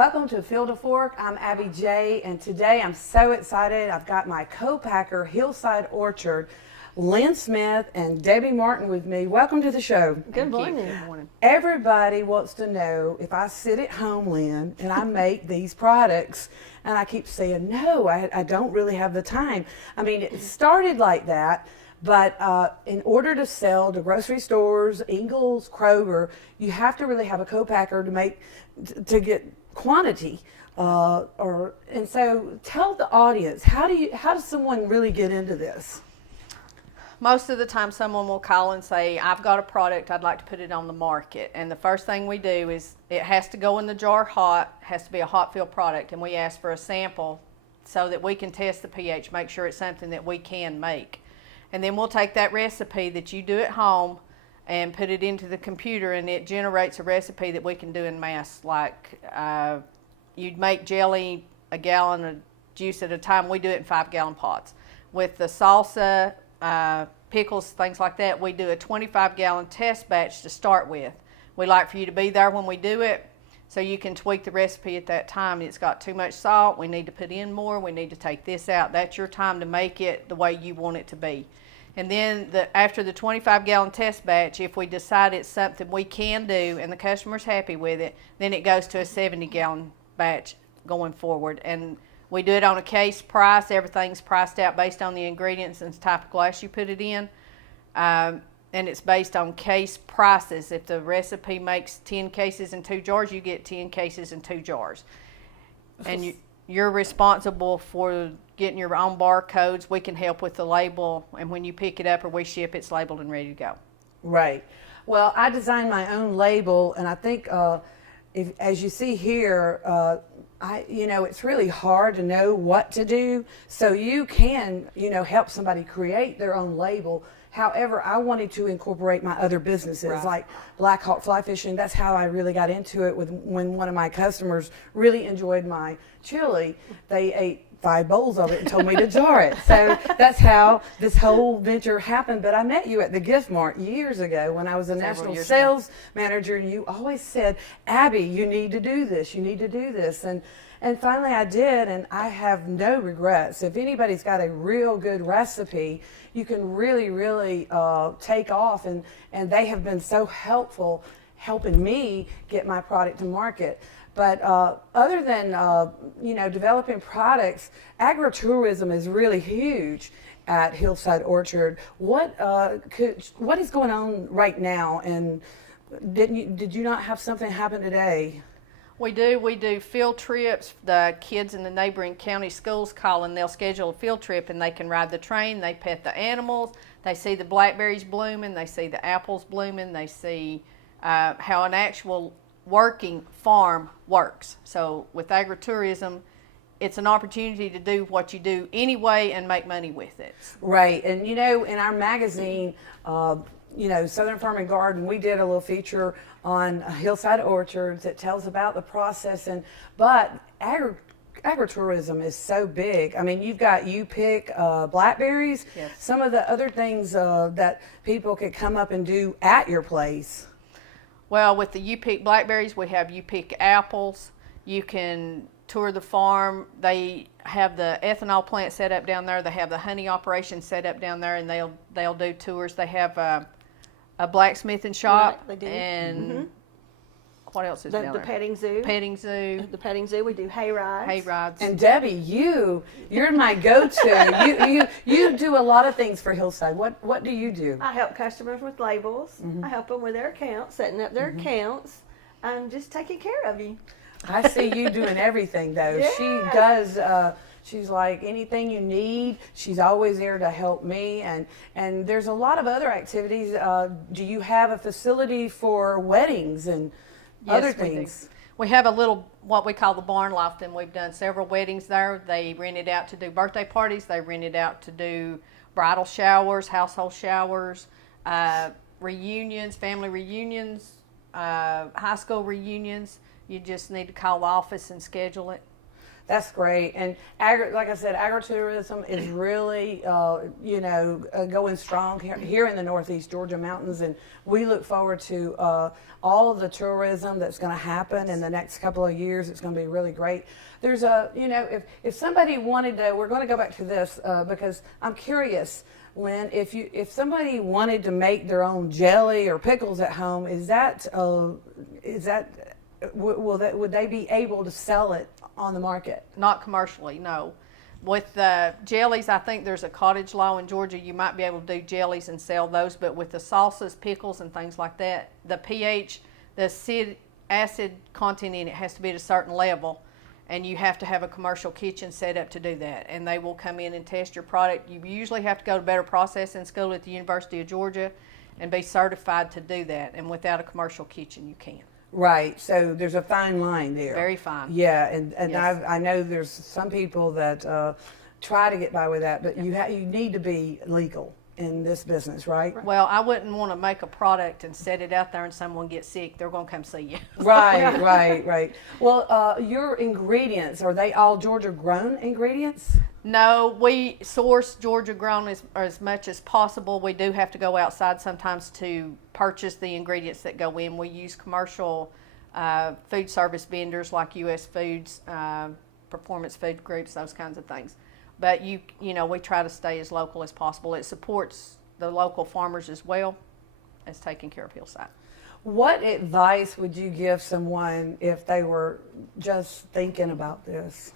Welcome to Field to Fork. I'm Abby J, and today I'm so excited. I've got my co-packer, Hillside Orchard, Lynn Smith and Debbie Martin with me. Welcome to the show. Good morning. Good morning. Everybody wants to know if I sit at home, Lynn, and I make these products, and I keep saying, no, I don't really have the time. I mean, it started like that. But in order to sell to grocery stores, Ingles, Kroger, you have to really have a co-packer to get quantity. And so tell the audience, how does someone really get into this? Most of the time someone will call and say, I've got a product, I'd like to put it on the market. And the first thing we do is it has to go in the jar hot, has to be a hot fill product, and we ask for a sample so that we can test the pH, make sure it's something that we can make. And then we'll take that recipe that you do at home and put it into the computer, and it generates a recipe that we can do in mass. Like you'd make jelly, a gallon of juice at a time. We do it in 5-gallon pots. With the salsa, pickles, things like that, we do a 25-gallon test batch to start with. We like for you to be there when we do it so you can tweak the recipe at that time. It's got too much salt, we need to put in more, we need to take this out. That's your time to make it the way you want it to be. And then after the 25-gallon test batch, if we decide it's something we can do and the customer's happy with it, then it goes to a 70-gallon batch going forward. And we do it on a case price. Everything's priced out based on the ingredients and the type of glass you put it in. And it's based on case prices. If the recipe makes 10 cases in 2 jars, you get 10 cases in 2 jars. And you're responsible for getting your own barcodes. We can help with the label, and when you pick it up or we ship, it's labeled and ready to go. Right. Well, I designed my own label, and I think as you see here, it's really hard to know what to do. So you can, help somebody create their own label. However, I wanted to incorporate my other businesses, like Black Hawk Fly Fishing. That's how I really got into it. When one of my customers really enjoyed my chili, they ate 5 bowls of it and told me to jar it. So that's how this whole venture happened. But I met you at the Gift Mart years ago when I was a national sales manager, and you always said, Abby, you need to do this. You need to do this. And finally I did, and I have no regrets. If anybody's got a real good recipe, you can really, really take off, and they have been so helpful helping me get my product to market. But other than, developing products, agritourism is really huge at Hillside Orchard. What is going on right now? And did you not have something happen today? We do field trips. The kids in the neighboring county schools call, and they'll schedule a field trip, and they can ride the train, they pet the animals, they see the blackberries blooming, they see the apples blooming, they see how an actual working farm works. So with agritourism, it's an opportunity to do what you do anyway and make money with it. Right. And in our magazine, Southern Farm and Garden, we did a little feature on Hillside Orchards that tells about the process. But agritourism is so big. I mean, you pick blackberries, yes. Some of the other things that people could come up and do at your place. Well, with the You Pick blackberries, we have You Pick apples. You can tour the farm. They have the ethanol plant set up down there. They have the honey operation set up down there, and they'll do tours. They have a blacksmithing shop. Right, they do. And what else is down there? The petting zoo. Petting zoo. The petting zoo. We do hay rides. Hay rides. And Debbie, you're my go-to. you do a lot of things for Hillside. What do you do? I help customers with labels. I help them with their accounts, setting up their accounts, and just taking care of you. I see you doing everything, though. Yeah. She does. She's like, anything you need, she's always there to help me. And there's a lot of other activities. Do you have a facility for weddings and other things? We have a little, what we call the barn loft, and we've done several weddings there. They rent it out to do birthday parties. They rent it out to do bridal showers, household showers, reunions, family reunions, high school reunions. You just need to call the office and schedule it. That's great. And like I said, agritourism is really, going strong here in the Northeast Georgia mountains. And we look forward to all of the tourism that's going to happen in the next couple of years. It's going to be really great. There's if somebody wanted to, we're going to go back to this because I'm curious, Lynn, if somebody wanted to make their own jelly or pickles at home, would they be able to sell it on the market? Not commercially, no. With jellies, I think there's a cottage law in Georgia. You might be able to do jellies and sell those, but with the sauces, pickles, and things like that, the pH, the acid content in it has to be at a certain level, and you have to have a commercial kitchen set up to do that. And they will come in and test your product. You usually have to go to Better Processing School at the University of Georgia and be certified to do that. And without a commercial kitchen, you can't. Right, so there's a fine line there. Very fine. Yeah, and Yes. I know there's some people that try to get by with that, but you need to be legal in this business, right? Well, I wouldn't want to make a product and set it out there and someone gets sick. They're going to come see you. Right. Well, your ingredients, are they all Georgia grown ingredients? No, we source Georgia grown as much as possible. We do have to go outside sometimes to purchase the ingredients that go in. We use commercial food service vendors like U.S. Foods, Performance Food Groups, those kinds of things. But we try to stay as local as possible. It supports the local farmers as well as taking care of Hillside. What advice would you give someone if they were just thinking about this?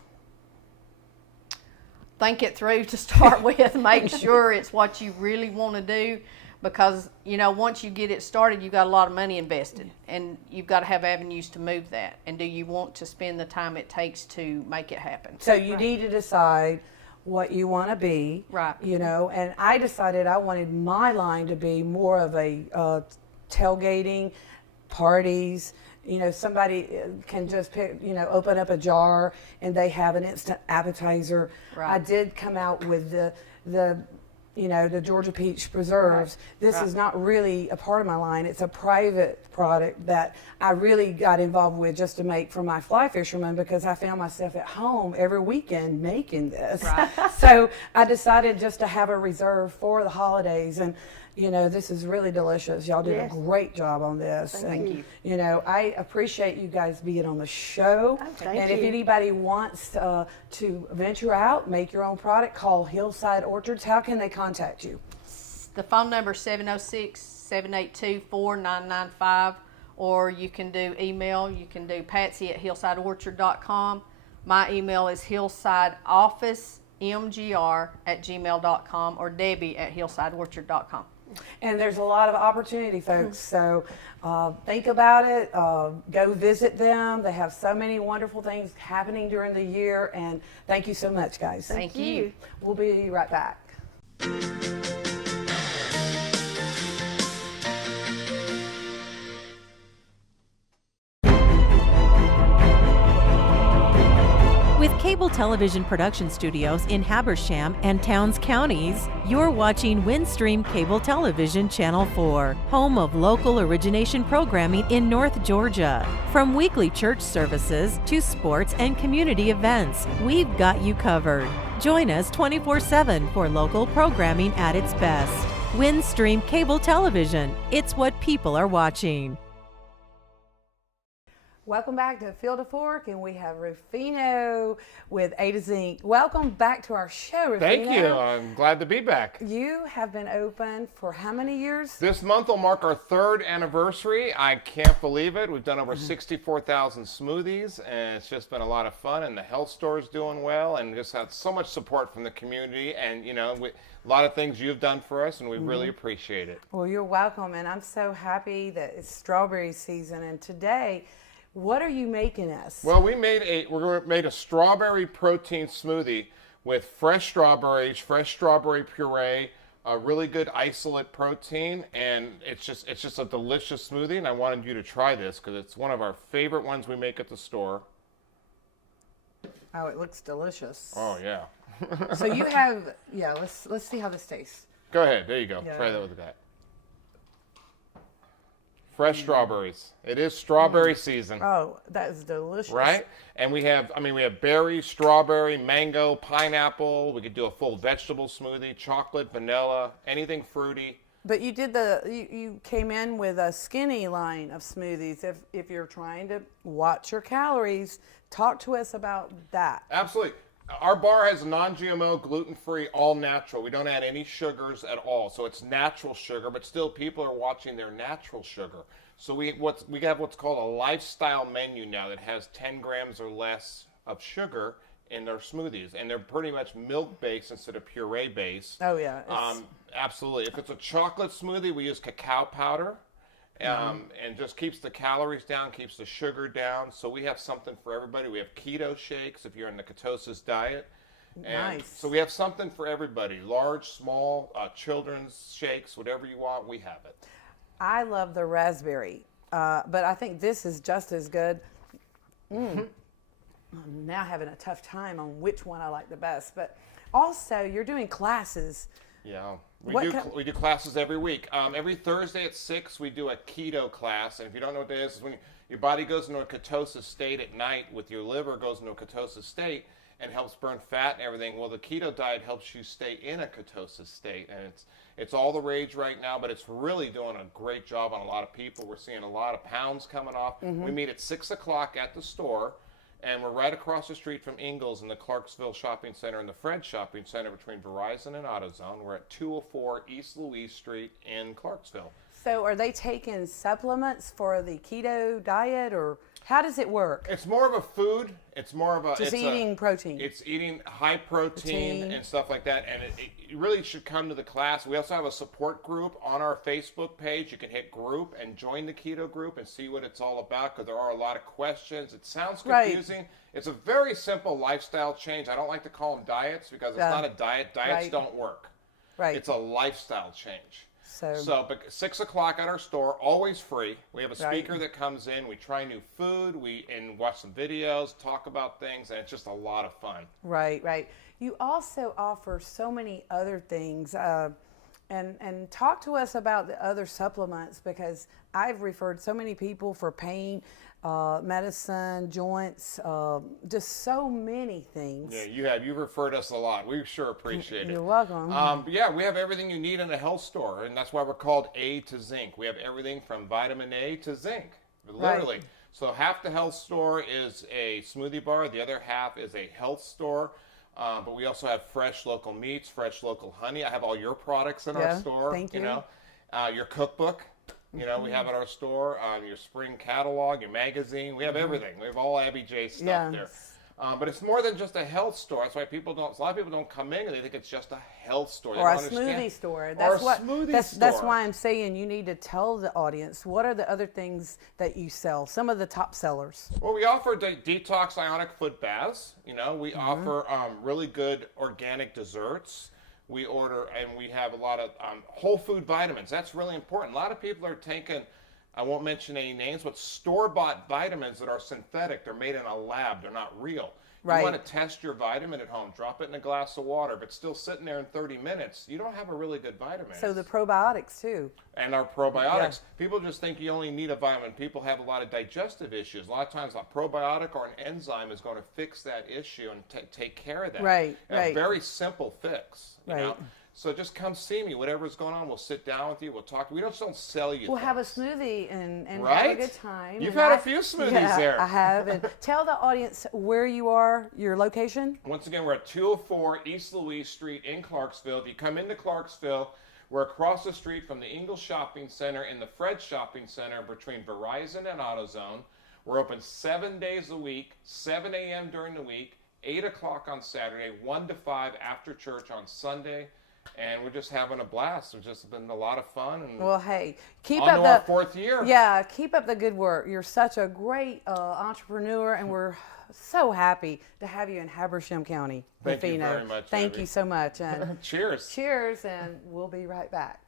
Think it through to start with. Make sure it's what you really want to do, because once you get it started, you've got a lot of money invested, and you've got to have avenues to move that. And do you want to spend the time it takes to make it happen? So you need to decide what you want to be, Right. And I decided I wanted my line to be more of a tailgating, parties. Somebody can just pick, open up a jar and they have an instant appetizer. Right. I did come out with the Georgia Peach Preserves. Right. This Right. is not really a part of my line. It's a private product that I really got involved with just to make for my fly fishermen, because I found myself at home every weekend making this. Right. So I decided just to have a reserve for the holidays. And, this is really delicious. Y'all did Yes. a great job on this. Thank you. I appreciate you guys being on the show. Oh, thank and if you. anybody wants to venture out, make your own product, call Hillside Orchards. How can they contact you? The phone number is 706-782-4995, or you can do email. You can do patsy@hillsideorchard.com. My email is hillsideofficemgr@gmail.com, or debbie@hillsideorchard.com. And there's a lot of opportunity, folks. So think about it. Go visit them. They have so many wonderful things happening during the year. And thank you so much, guys. Thank you. We'll be right back. With cable television production studios in Habersham and Towns counties, you're watching Windstream Cable Television Channel 4, home of local origination programming in North Georgia. From weekly church services to sports and community events, we've got you covered. Join us 24/7 for local programming at its best. Windstream Cable Television, it's what people are watching. Welcome back to Field of Fork, and we have Rufino with A to Zinc. Welcome back to our show, Rufino. Thank you. I'm glad to be back. You have been open for how many years? This month will mark our 3rd anniversary. I can't believe it. We've done over 64,000 smoothies, and it's just been a lot of fun. And the health store is doing well, and just had so much support from the community. And a lot of things you've done for us, and we really appreciate it. Well, you're welcome, and I'm so happy that it's strawberry season. And today, what are you making us? Well, we made a strawberry protein smoothie with fresh strawberries, fresh strawberry puree, a really good isolate protein, and it's just a delicious smoothie. And I wanted you to try this because it's one of our favorite ones we make at the store. Oh, it looks delicious. Oh yeah. So you have, let's see how this tastes. Go ahead. There you go. Yeah. Try that with that. Fresh strawberries. It is strawberry season. Oh, that is delicious. Right? And we have berry, strawberry, mango, pineapple. We could do a full vegetable smoothie, chocolate, vanilla, anything fruity. But you did you came in with a skinny line of smoothies. If you're trying to watch your calories, talk to us about that. Absolutely. Our bar has non-GMO, gluten-free, all natural. We don't add any sugars at all. So it's natural sugar, but still people are watching their natural sugar. So we have what's called a lifestyle menu now that has 10 grams or less of sugar in their smoothies. And they're pretty much milk-based instead of puree-based. Oh, yeah. It's- Absolutely. If it's a chocolate smoothie, we use cacao powder. And just keeps the calories down, keeps the sugar down. So we have something for everybody. We have keto shakes if you're in the ketosis diet. And Nice. so we have something for everybody. Large, small, children's shakes, whatever you want, we have it. I love the raspberry, but I think this is just as good. I'm now having a tough time on which one I like the best. But also, you're doing classes. Yeah, What we do classes every week. Every Thursday at 6, we do a keto class. And if you don't know what that is, it's when your body goes into a ketosis state at night, with your liver goes into a ketosis state and helps burn fat and everything. Well, the keto diet helps you stay in a ketosis state, and it's all the rage right now. But it's really doing a great job on a lot of people. We're seeing a lot of pounds coming off. We meet at 6 o'clock at the store. And we're right across the street from Ingles in the Clarksville Shopping Center and the Fred Shopping Center between Verizon and AutoZone. We're at 204 East Louise Street in Clarksville. So are they taking supplements for the keto diet, or how does it work? It's more of a food. It's more of a... Just eating protein. It's eating high protein Protein. and stuff like that. And you really should come to the class. We also have a support group on our Facebook page. You can hit group and join the keto group and see what it's all about, because there are a lot of questions. It sounds Right. confusing. It's a very simple lifestyle change. I don't like to call them diets because it's Yeah. not a diet. Diets Right. don't work. Right. It's a lifestyle change. So- but 6 o'clock at our store, always free. We have a Right. speaker that comes in. We try new food. And watch some videos, talk about things, and it's just a lot of fun. Right, right. You also offer so many other things, and talk to us about the other supplements, because I've referred so many people for pain, medicine, joints, just so many things. Yeah, you have. You've referred us a lot. We sure appreciate it. You're welcome. But yeah, we have everything you need in a health store, and that's why we're called A to Zinc. We have everything from vitamin A to zinc, literally. Right. So half the health store is a smoothie bar, the other half is a health store. But we also have fresh local meats, fresh local honey. I have all your products in our Yeah, store. thank you. Know, your cookbook. You know, we have at our store, your spring catalog, your magazine. We have everything. We have all Abby J stuff there. Yes. But it's more than just a health store. That's why a lot of people don't come in and they think it's just a health store. They Or a don't understand. smoothie store. Or That's a what. smoothie That's store. why I'm saying you need to tell the audience what are the other things that you sell. Some of the top sellers. Well, we offer detox ionic foot baths. You know, we offer really good organic desserts. We order, and we have a lot of whole food vitamins. That's really important. A lot of people are taking, I won't mention any names, but store-bought vitamins that are synthetic. They're made in a lab. They're not real. Right. You want to test your vitamin at home, drop it in a glass of water, but still sitting there in 30 minutes, you don't have a really good vitamin. So the probiotics too. And our probiotics. People just think you only need a vitamin. People have a lot of digestive issues. A lot of times a probiotic or an enzyme is going to fix that issue and take care of that. Right, And right. A very simple fix. You Right. know? So just come see me. Whatever's going on, we'll sit down with you. We'll talk. We just don't sell you We'll have a things. smoothie and have a Right? good time. You've And had a few smoothies there. I have. And tell the audience where you are, your location. Once again, we're at 204 East Louise Street in Clarksville. If you come into Clarksville, we're across the street from the Ingles Shopping Center and the Fred Shopping Center between Verizon and AutoZone. We're open 7 days a week, 7 a.m. during the week, 8 o'clock on Saturday, 1 to 5 after church on Sunday. And we're just having a blast. It's just been a lot of fun. And Well, hey, keep on up to the our 4th year. Yeah, keep up the good work. You're such a great entrepreneur, and we're so happy to have you in Habersham County. Thank you Rufino. very much, Thank Abby. you so much, and Cheers. cheers, and we'll be right back.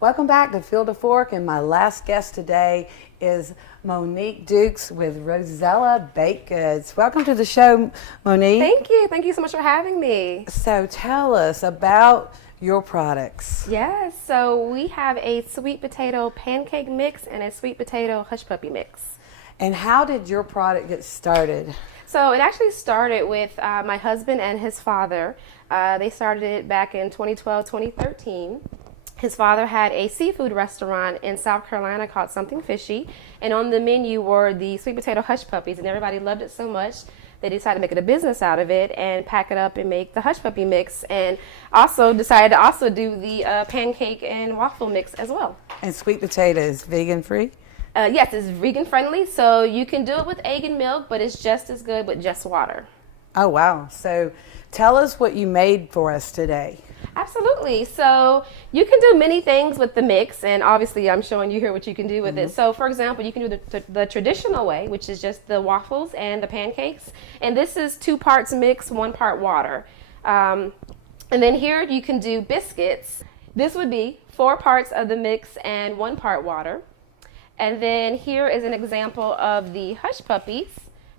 Welcome back to Field to Fork, and my last guest today is Monique Dukes with Rosella Baked Goods. Welcome to the show, Monique. Thank you. Thank you so much for having me. So tell us about your products. Yes, so we have a sweet potato pancake mix and a sweet potato hush puppy mix. And how did your product get started? So it actually started with my husband and his father. They started it back in 2012, 2013. His father had a seafood restaurant in South Carolina called Something Fishy, and on the menu were the sweet potato hush puppies, and everybody loved it so much they decided to make it a business out of it and pack it up and make the hush puppy mix, and also decided to also do the pancake and waffle mix as well. And sweet potato is vegan free? Yes, it's vegan friendly, so you can do it with egg and milk, but it's just as good with just water. Oh, wow. So tell us what you made for us today. Absolutely. So you can do many things with the mix, and obviously I'm showing you here what you can do with it. So for example, you can do the traditional way, which is just the waffles and the pancakes. And this is 2 parts mix, 1 part water. And then here you can do biscuits. This would be 4 parts of the mix and 1 part water. And then here is an example of the hush puppies.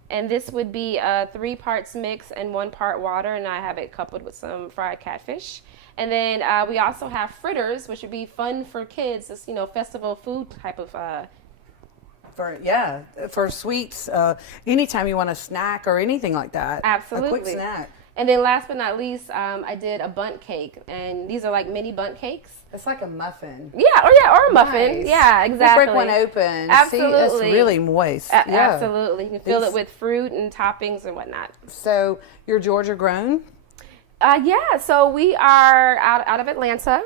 And this would be 3 parts mix and 1 part water, and I have it coupled with some fried catfish. And then we also have fritters, which would be fun for kids. It's, festival food type of. For sweets, anytime you want a snack or anything like that. Absolutely. A quick snack. And then last but not least, I did a bundt cake, and these are like mini bundt cakes. It's like a muffin. Or a muffin. Nice. Yeah, exactly. We'll break one open. Absolutely. See, it's really moist. Yeah. Absolutely. You can fill These- it with fruit and toppings and whatnot. So you're Georgia grown? So we are out of Atlanta,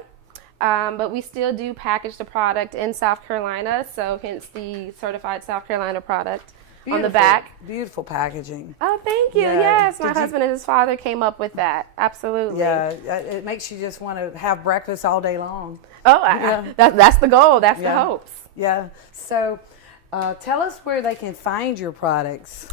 but we still do package the product in South Carolina, so hence the certified South Carolina product on the back. Beautiful packaging. Oh, thank you. Yeah. Yes, my Did you- husband and his father came up with that. Absolutely. Yeah, it makes you just want to have breakfast all day long. Oh, that's the goal. That's the Yeah. hopes. Yeah. So tell us where they can find your products.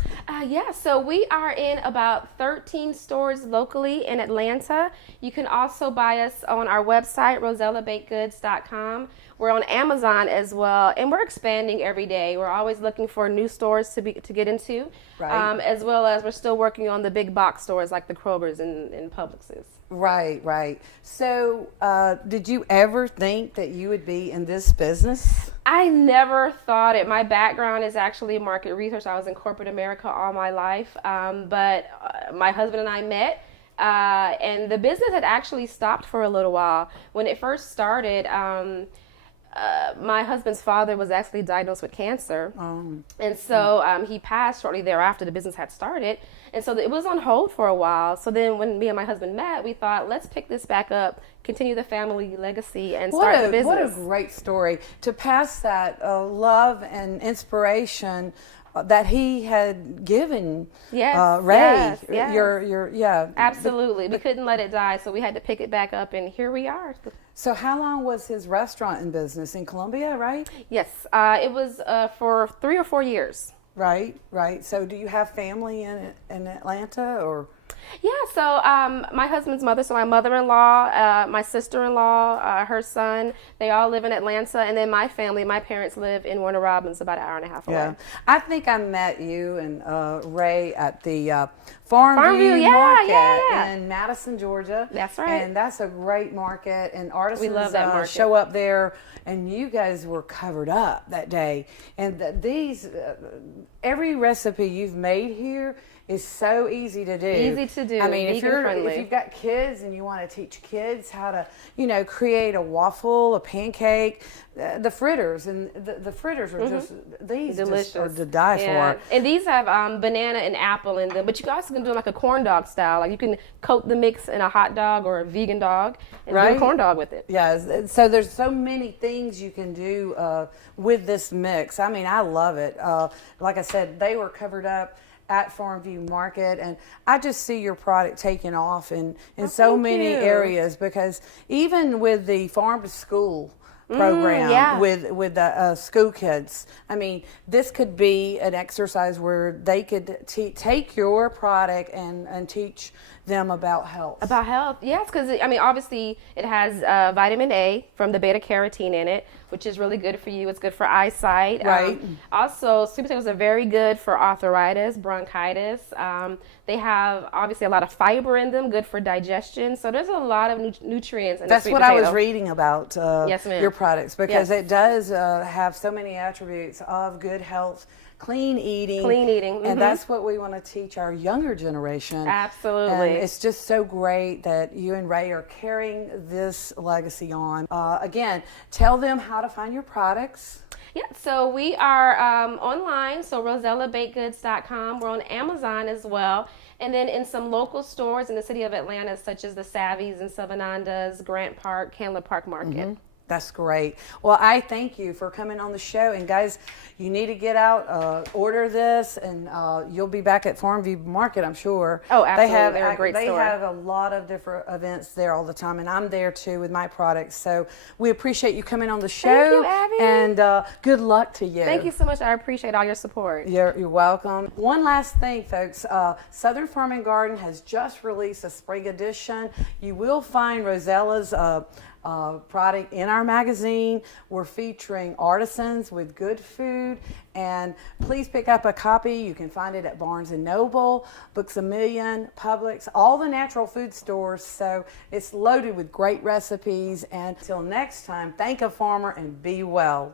So we are in about 13 stores locally in Atlanta. You can also buy us on our website, rosellabakedgoods.com. We're on Amazon as well, and we're expanding every day. We're always looking for new stores to get into, Right. As well as we're still working on the big box stores like the Kroger's and Publix's. Right. So did you ever think that you would be in this business? I never thought it. My background is actually market research. I was in corporate America all my life, but my husband and I met, and the business had actually stopped for a little while. When it first started, my husband's father was actually diagnosed with cancer, and so he passed shortly thereafter. The business had started, and so it was on hold for a while. So then when me and my husband met, we thought, let's pick this back up, continue the family legacy, and start the business. What a great story to pass that love and inspiration that he had given Yes, Ray. yes. Your Absolutely. We couldn't let it die, so we had to pick it back up, and here we are. So how long was his restaurant in business in Columbia, right? Yes, it was for 3 or 4 years. Right. So do you have family in Atlanta or? Yeah, so my husband's mother, so my mother-in-law, my sister-in-law, her son, they all live in Atlanta, and then my family, my parents live in Warner Robins, about an hour and a half away. Yeah, I think I met you and Ray at the Farmview yeah, Market yeah. in Madison, Georgia. That's right. And that's a great market, and artisans love that market. show up there, and you guys were covered up that day. And these, every recipe you've made here is so easy to do. Easy to do, I mean, if vegan-friendly. you've got kids and you want to teach kids how to, create a waffle, a pancake, the fritters, and the fritters are just, these Delicious. just are to die Yeah. for. And these have banana and apple in them, but you also can do like a corn dog style. Like you can coat the mix in a hot dog or a vegan dog and do Right. a corn dog with it. Yeah, so there's so many things you can do with this mix. I mean, I love it. Like I said, they were covered up at Farmview Market, and I just see your product taking off in so thank many you. areas, because even with the farm to school program yeah. with the school kids, I mean, this could be an exercise where they could take your product and teach them about health? About health, yes, because I mean, obviously, it has vitamin A from the beta carotene in it, which is really good for you. It's good for eyesight. Right. Also, sweet potatoes are very good for arthritis, bronchitis. They have obviously a lot of fiber in them, good for digestion. So there's a lot of nutrients in That's the sweet what potato. I was reading about Yes, ma'am. your products, because Yes. it does have so many attributes of good health, clean eating. Clean eating, mhm. And that's what we want to teach our younger generation. Absolutely. And it's just so great that you and Ray are carrying this legacy on. Again, tell them how to find your products. Yeah, so we are online, so RosellaBakedGoods.com. We're on Amazon as well. And then in some local stores in the city of Atlanta, such as the Savvy's and Savananda's, Grant Park, Candler Park Market. That's great. Well, I thank you for coming on the show. And guys, you need to get out, order this, and you'll be back at Farmview Market, I'm sure. Oh, absolutely. They They're a great they store. have a lot of different events there all the time, and I'm there too with my products. So we appreciate you coming on the show. Thank you, Abby. And good luck to you. Thank you so much. I appreciate all your support. You're welcome. One last thing, folks. Southern Farm and Garden has just released a spring edition. You will find Rosella's product in our magazine. We're featuring artisans with good food, and please pick up a copy. You can find it at Barnes & Noble, Books A Million, Publix, all the natural food stores. So it's loaded with great recipes. And until next time, thank a farmer and be well.